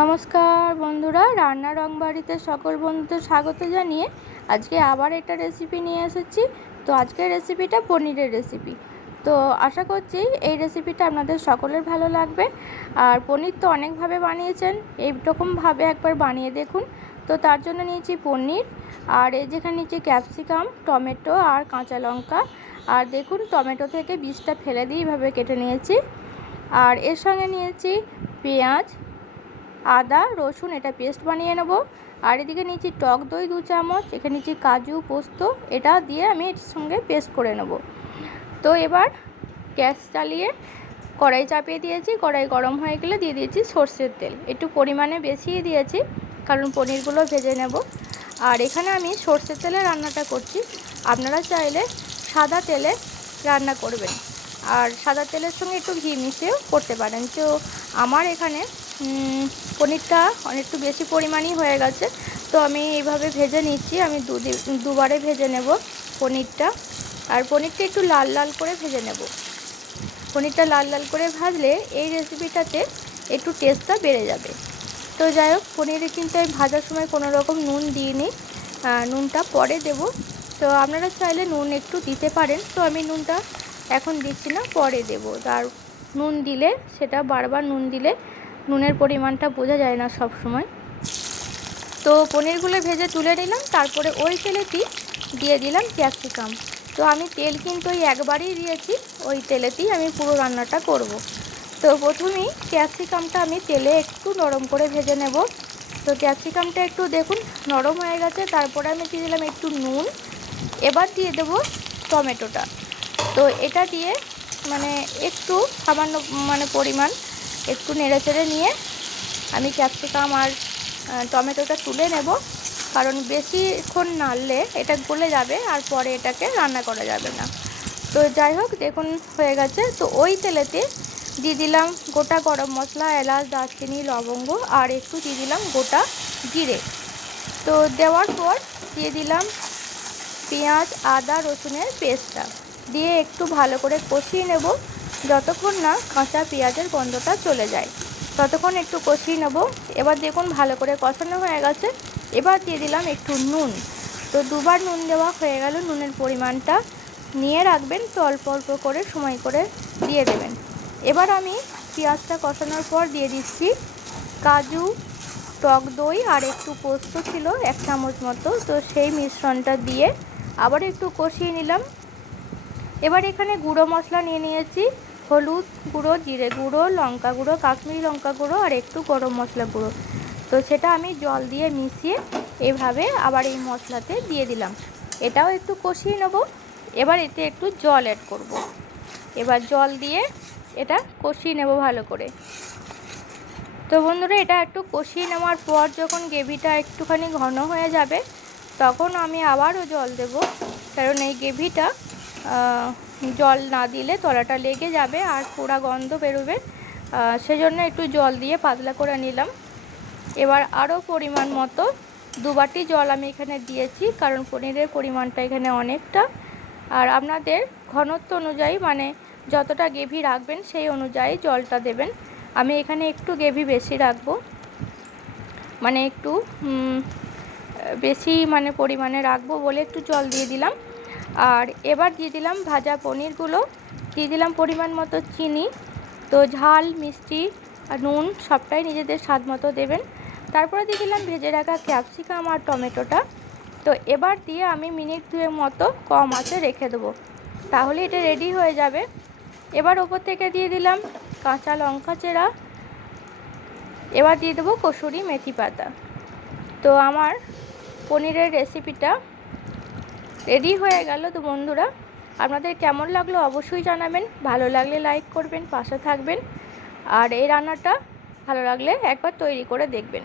নমস্কার বন্ধুরা, রান্না রং বাড়িতে সকল বন্ধুদের স্বাগত জানিয়ে আজকে আবার একটা রেসিপি নিয়ে এসেছি। তো আজকের রেসিপিটা পনিরের রেসিপি তো আশা করছি এই রেসিপিটা আপনাদের সকলের ভালো লাগবে। আর পনির তো অনেকভাবে বানিয়েছেন এইরকমভাবে একবার বানিয়ে দেখুন। তো তার জন্য নিয়েছি পনির, আর এই যেখানে নিয়েছি ক্যাপসিকাম টমেটো আর কাঁচা লঙ্কা। আর দেখুন, টমেটো থেকে বীজটা ফেলে দিয়ে এইভাবে কেটে নিয়েছি। আর এর সঙ্গে নিয়েছি পেঁয়াজ আদা, রসুন, এটা পেস্ট বানিয়ে নেব। আর এদিকে নিয়েছি টক দই দু চামচ, এখানে নিয়েছি কাজু, পোস্ত, এটা দিয়ে আমি এর সঙ্গে পেস্ট করে নেব। তো এবার গ্যাস চালিয়ে কড়াই চাপিয়ে দিয়েছি, কড়াই গরম হয়ে গেলে দিয়ে দিয়েছি সর্ষের তেল। একটু পরিমাণে বেশিই দিয়েছি, কারণ পনিরগুলো ভেজে নেব। আর এখানে আমি সর্ষের তেলে রান্নাটা করছি। আপনারা চাইলে সাদা তেলে রান্না করবেন। আর সাদা তেলের সঙ্গে একটু ঘি মিশিয়েও করতে পারেন। তো আমার এখানে পনিরটা অনেকটু বেশি পরিমাণই হয়ে গেছে। তো আমি এইভাবে ভেজে নিচ্ছি। আমি দুবারে ভেজে নেব পনিরটা। আর পনিরটা একটু লাল লাল করে ভেজে নেব। পনিরটা লাল লাল করে ভাজলে এই রেসিপিটাতে একটু টেস্টটা বেড়ে যাবে। তো যাই হোক, পনিরে কিন্তু আমি ভাজার সময় কোনো রকম নুন দিইনি। নুনটা পরে দেব। তো আপনারা চাইলে নুন একটু দিতে পারেন। তো আমি নুনটা এখন দিচ্ছি না, পরে দেব। আর নুন দিলে, সেটা বারবার নুন দিলে নুনের পরিমাণটা বোঝা যায় না সব সময়। তো পনিরগুলো ভেজে তুলে নিলাম, তারপরে ওই তেলেতেই দিয়ে দিলাম ক্যাপসিকাম। তো আমি তেল কিন্তু ওই একবারই দিয়েছি, ওই তেলেতেই আমি পুরো রান্নাটা করব। তো প্রথমেই ক্যাপসিকামটা আমি তেলে একটু নরম করে ভেজে নেব। তো ক্যাপসিকামটা একটু দেখুন নরম হয়ে গেছে, তারপরে আমি দিয়ে দিলাম একটু নুন। এবার দিয়ে দেব টমেটোটা। তো এটা দিয়ে মানে একটু সামান্য মানে পরিমাণ একটু নেড়ে চেড়ে নিয়ে আমি ক্যাপসিকাম আর টমেটোটা তুলে নেব। কারণ বেশিক্ষণ নাড়লে এটা গলে যাবে আর পরে এটাকে রান্না করা যাবে না। তো যাই হোক, দেখুন হয়ে গেছে। তো ওই তেলেতে দিয়ে দিলাম গোটা গরম মশলা, এলাচ, দারচিনি, লবঙ্গ আর একটু দিয়ে দিলাম গোটা জিরে। তো দেওয়ার পর দিয়ে দিলাম পেঁয়াজ, আদা, রসুনের পেস্টটা। দিয়ে একটু ভালো করে কষিয়ে নেব। যতক্ষণ না কাঁচা পেঁয়াজের গন্ধটা চলে যায়, ততক্ষণ একটু কষিয়ে নেব। এবার দেখুন ভালো করে কষানো হয়ে গেছে। এবার দিয়ে দিলাম একটু নুন। তো দুবার নুন দেওয়া হয়ে গেল নুনের পরিমাণটা। নিয়ে রাখবেন তো অল্প অল্প করে সময় করে দিয়ে দেবেন। এবার আমি পেঁয়াজটা কষানোর পর দিয়ে দিচ্ছি কাজু, টক দই আর একটু পোস্ত ছিল এক চামচ মতো। তো সেই মিশ্রণটা দিয়ে আবার একটু কষিয়ে নিলাম। এবার এখানে গুঁড়ো মশলা নিয়ে নিয়েছি। হলুদ গুঁড়ো, জিরে গুঁড়ো, লঙ্কা গুঁড়ো, কাশ্মীরি লঙ্কা গুঁড়ো আর একটু গরম মশলা গুঁড়ো। তো সেটা আমি জল দিয়ে মিশিয়ে এভাবে আবার এই মশলাতে দিয়ে দিলাম। এটাও একটু কষিয়ে নেব। এবার এতে একটু জল অ্যাড করব। এবার জল দিয়ে এটা কষিয়ে নেব ভালো করে। তো বন্ধুরা, এটা একটু কষিয়ে নেওয়ার পর যখন গ্রেভিটা একটুখানি ঘন হয়ে যাবে, তখন আমি আবারও জল দেব। কারণ এই গ্রেভিটা জল না দিলে তলাটা লেগে যাবে আর পোড়া গন্ধ বেরোবে। সেজন্য একটু জল দিয়ে পাতলা করে নিলাম। এবার আরও পরিমাণ মতো দুবাটি জল আমি এখানে দিয়েছি, কারণ পনিরের পরিমাণটা এখানে অনেকটা। আর আপনাদের ঘনত্ব অনুযায়ী মানে যতটা গেভি রাখবেন সেই অনুযায়ী জলটা দেবেন। আমি এখানে একটু গেভি বেশি রাখব। মানে একটু বেশি মানে পরিমাণে রাখব বলে একটু জল দিয়ে দিলাম। আর এবার দিয়ে দিলাম ভাজা পনিরগুলো। দিয়ে দিলাম পরিমাণ মতো চিনি। তো ঝাল, মিষ্টি আর নুন সবটাই নিজেদের স্বাদ মতো দেবেন। তারপরে দিয়ে দিলাম ভেজে রাখা ক্যাপসিকাম আর টমেটোটা। তো এবার দিয়ে আমি মিনিট দুয়ের মতো কম আছে রেখে দেবো। তাহলে এটা রেডি হয়ে যাবে। এবার ওপর থেকে দিয়ে দিলাম কাঁচা লঙ্কা চেরা। এবার দিয়ে দেবো কসুরি মেথি পাতা। তো আমার পনিরের রেসিপিটা রেডি হয়ে গেল তো বন্ধুরা। আপনাদের কেমন লাগল অবশ্যই জানাবেন। ভালো লাগলে লাইক করবেন, পাশে থাকবেন। আর এই রান্নাটা ভালো লাগলে একবার তৈরি করে দেখবেন।